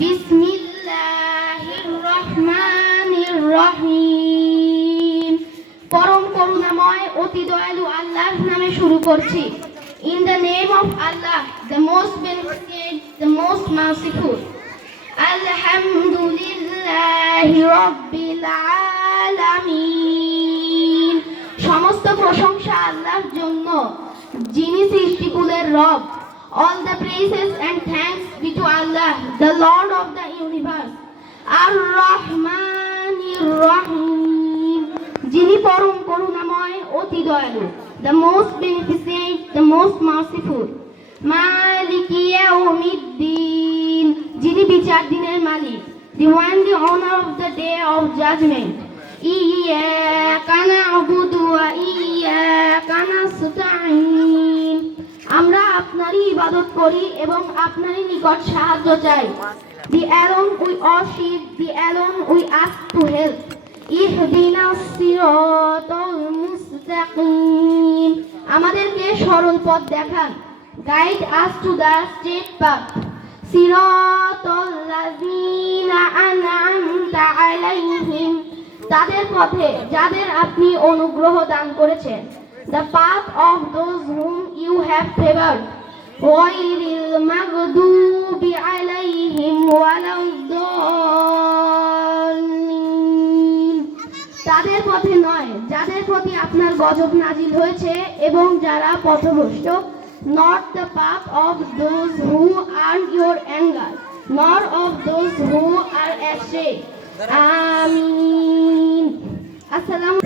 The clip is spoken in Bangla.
বিসমিল্লাহির রহমানির রহিম। পরম করুণাময় অতি দয়ালু আল্লাহর নামে শুরু করছি। In the name of Allah, the most beneficent, the most merciful. আলহামদুলিল্লাহি রাব্বিল আলামিন। সমস্ত প্রশংসা আল্লাহর জন্য, যিনি সৃষ্টিকুলের রব। All the praises and thanks be to Allah, the Lord of the universe. আর-রহমানির রহিম, যিনি পরম করুণাময় অতি দয়ালু, the most beneficent, the most merciful. মালিকি ইয়াউমিদ্দিন, যিনি বিচার দিনের মালিক, the one, the owner of the day of judgment. ইয়্যাকা না'বুদু ওয়া ইয়্যাকা নাস্তাঈন, আমরা আপনারই ইবাদত করি এবং আপনারই নিকট সাহায্য চাই। The alone we worship, the alone we ask to help. ইহদিনাস সিরাতাল মুস্তাকিম, আমাদেরকে সরল পথ দেখান। Guide us to the straight path. সিরাতাল লাযিনা আন'আমতা আলাইহিম, তাদের পথে যাদের আপনি অনুগ্রহ দান করেছেন। The path of those whom you have favored. গয়রিল মাগদুবি আলাইহিম ওয়ালাদ-দাল্লিন, তাদের পথে নয় যাদের প্রতি আপনার গজব নাজিল হয়েছে এবং যারা পথভ্রষ্ট। Not the path of those who earn your anger, nor of those who are astray. Amin. Assalamu